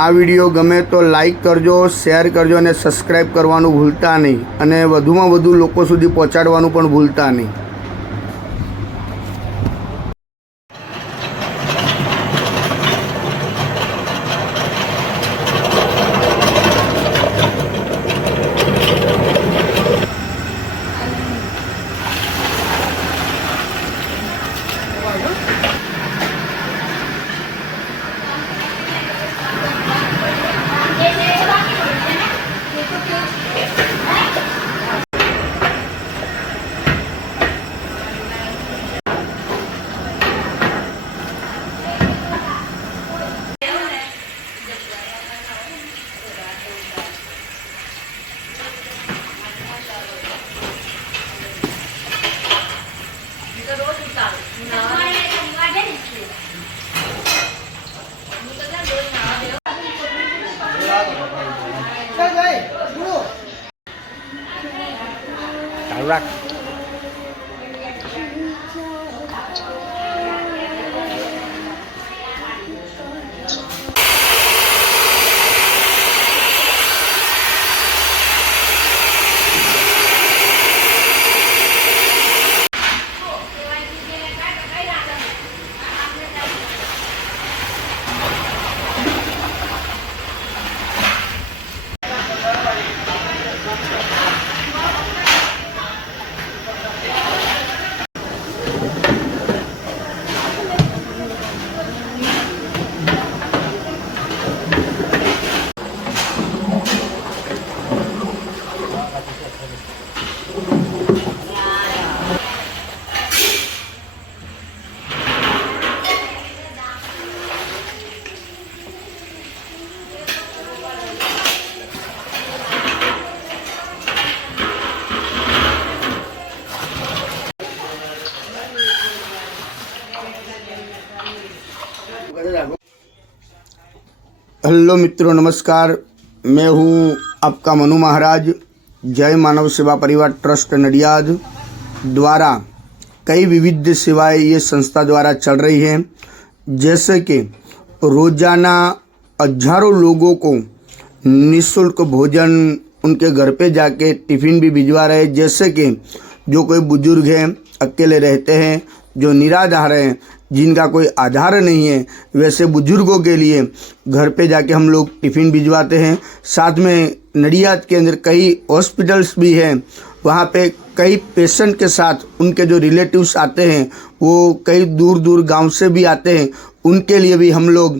आ video गमे तो like करजो, शेर करजो और सब्सक्राइब करवानुं भूलता नहीं और वधुमां वधु लोको सुधी पहोंचाडवानुं पण भूलता नहीं। Rack. हेलो मित्रों, नमस्कार। मैं हूँ आपका मनु महाराज। जय मानव सेवा परिवार ट्रस्ट नडियाद द्वारा कई विविध सेवाएं ये संस्था द्वारा चल रही हैं, जैसे कि रोज़ाना हजारों लोगों को निःशुल्क भोजन उनके घर पे जाके टिफ़िन भी भिजवा रहे हैं। जैसे कि जो कोई बुजुर्ग हैं, अकेले रहते हैं, जो निराधार हैं, जिनका कोई आधार नहीं है, वैसे बुजुर्गों के लिए घर पे जाके हम लोग टिफ़िन भिजवाते हैं। साथ में नडियाद के अंदर कई हॉस्पिटल्स भी हैं, वहाँ पे कई पेशेंट के साथ उनके जो रिलेटिव्स आते हैं, वो कई दूर दूर गांव से भी आते हैं, उनके लिए भी हम लोग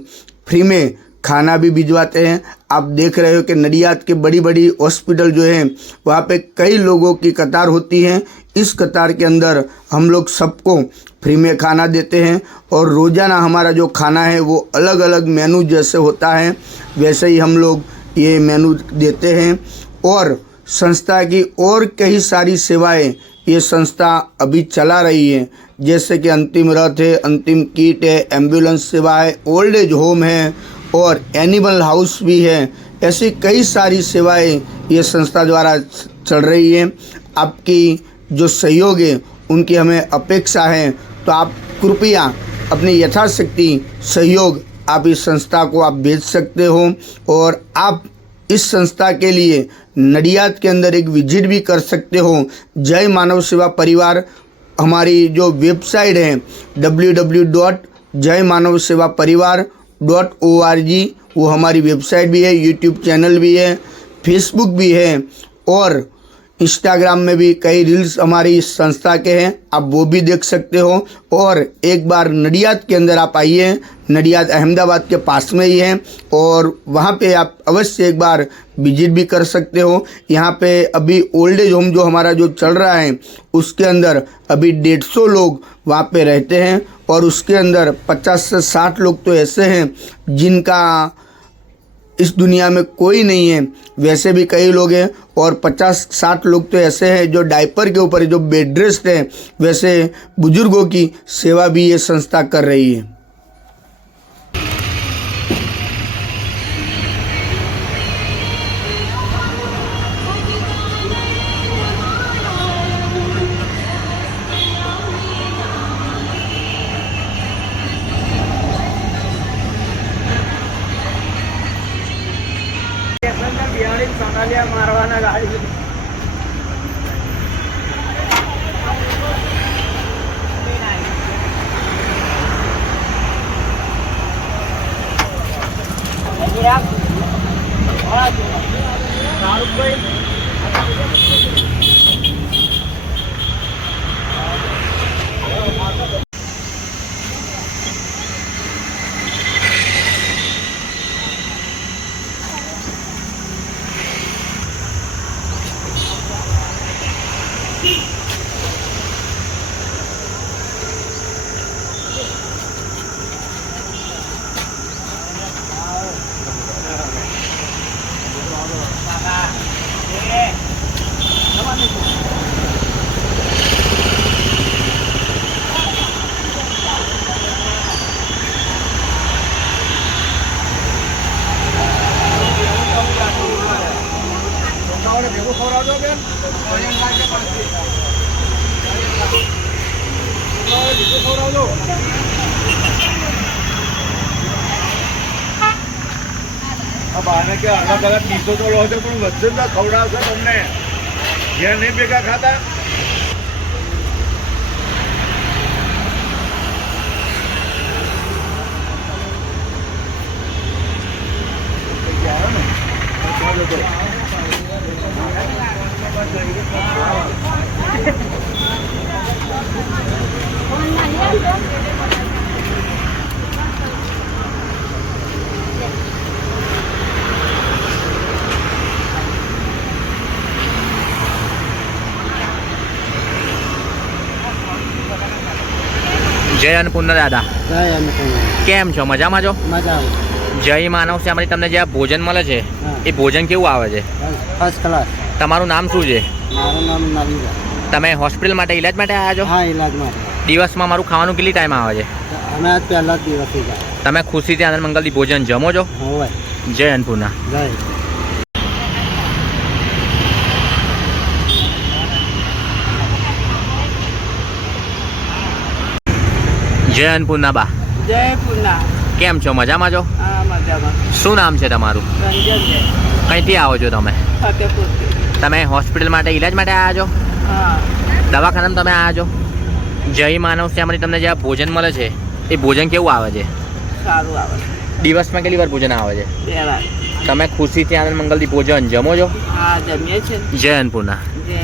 फ्री में खाना भी भिजवाते हैं। आप देख रहे हो कि नडियाद के बड़ी बड़ी हॉस्पिटल जो हैं, वहाँ पे कई लोगों की कतार होती है। इस कतार के अंदर हम लोग सबको फ्री में खाना देते हैं और रोज़ाना हमारा जो खाना है वो अलग अलग मेनू जैसे होता है वैसे ही हम लोग ये मेनू देते हैं। और संस्था की और कई सारी सेवाएं ये संस्था अभी चला रही है, जैसे कि अंतिम रथ है, अंतिम किट है, एम्बुलेंस सेवा है, ओल्ड एज होम है और एनिमल हाउस भी है। ऐसी कई सारी सेवाएं ये संस्था द्वारा चल रही है। आपकी जो सहयोग है उनकी हमें अपेक्षा है, तो आप कृपया अपनी यथाशक्ति सहयोग आप इस संस्था को आप भेज सकते हो और आप इस संस्था के लिए नडियाद के अंदर एक विजिट भी कर सकते हो। जय मानव सेवा परिवार हमारी जो वेबसाइट है www.jaymanavsevaparivar.org, वो हमारी वेबसाइट भी है, यूट्यूब चैनल भी है, फेसबुक भी है और इंस्टाग्राम में भी कई रील्स हमारी इस संस्था के हैं, आप वो भी देख सकते हो। और एक बार नडियाद के अंदर आप आइए, नडियाद अहमदाबाद के पास में ही है और वहाँ पे आप अवश्य एक बार विजिट भी कर सकते हो। यहाँ पे अभी ओल्ड एज होम जो हमारा जो चल रहा है उसके अंदर अभी 150 लोग वहाँ पे रहते हैं और उसके अंदर 50 से 60 लोग तो ऐसे हैं जिनका इस दुनिया में कोई नहीं है, वैसे भी कई लोग हैं और 50-60 लोग तो ऐसे हैं जो डायपर के ऊपर जो बेड रेस्ट है, वैसे बुजुर्गों की सेवा भी ये संस्था कर रही है। મારવાના ગાડી બાને કે અલગ અલગ ડીશો તો લો છો પણ વધુ ના ખવડાવશે તમને જે નહીં ભેગા ખાતા જય અન્નપૂર્ણા દાદા, કેમ છો? મજામાં છો? જય માનવ શ્યામથી તમને જે આ ભોજન મળે છે એ ભોજન કેવું આવે છે? First class. તમારું નામ શું છે? મારું નામ નવીન. તમે હોસ્પિટલ માટે ઈલાજ માટે આવ્યા છો? હા, ઈલાજ માટે. દિવસમાં મારું ખાવાનું કેટલી ટાઈમ આવે છે? અમે આજ પહેલા જ દિવસથી જાય. તમે ખુશીથી આનંદ મંગલથી ભોજન જમો છો? હોય. જય અન્નપૂર્ણા. જય. જય અન્નપૂર્ણા બા, જય પૂર્ણા. કેમ છો? મજામાં છો? હા, મજામાં. શું નામ છે તમારું? રંજન છે. કંઈથી આવો છો તમે? ફતેપુરથી. તમે હોસ્પિટલ માટે ઈલાજ માટે આવ્યા છો? હા. દવાખાનામાં તમે આવ્યા છો? જય માનવ શ્યામથી તમને જે આ ભોજન મળે છે એ ભોજન કેવું આવે છે? સારું આવે. દિવસમાં કેટલી વાર ભોજન આવે છે? 2 વાર. તમે ખુશીથી આનંદ મંગલથી ભોજન જમો છો? હા, જમીએ છીએ. જય અન્નપૂર્ણા. જય.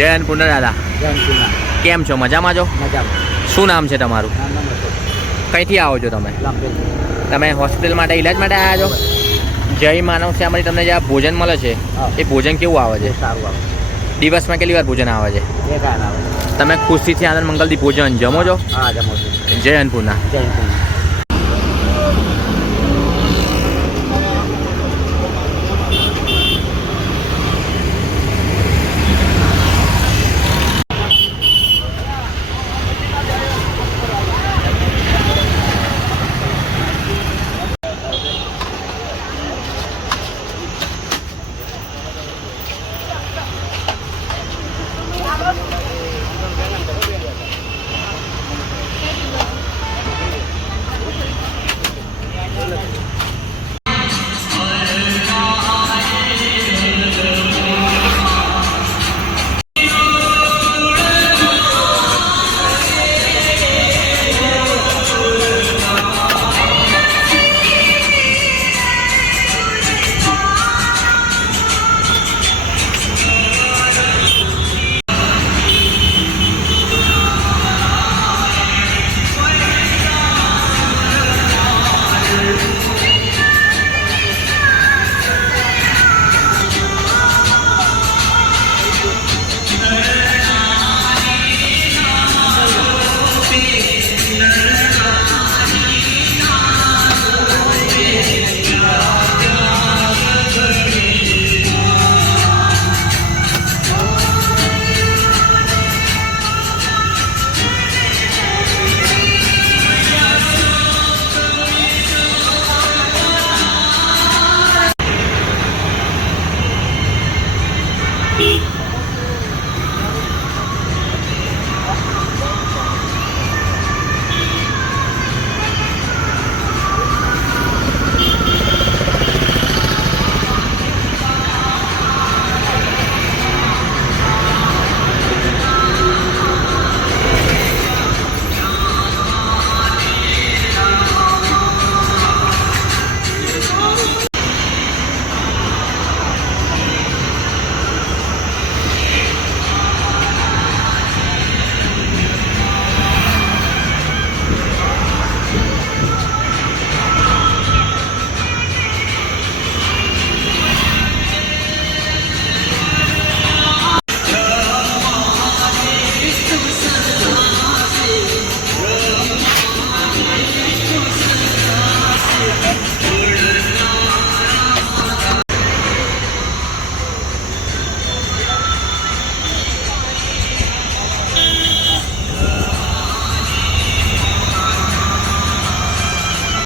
જય અન્નપૂર્ણા દાદા, કેમ છો? મજામાં છો? મજામાં. શું નામ છે તમારું? કંઈથી આવો છો તમે? તમે હોસ્પિટલ માટે ઈલાજ માટે આવ્યા છો? જય માનવ શ્યામથી તમને જે આ ભોજન મળે છે એ ભોજન કેવું આવે છે? સારું આવે. દિવસમાં કેટલી વાર ભોજન આવે છે? 2 વાર આવે. તમે ખુશીથી આનંદ મંગલથી ભોજન જમો છો? હા, જમો છું. જય અન્નપૂર્ણા. જય પૂર્ણા.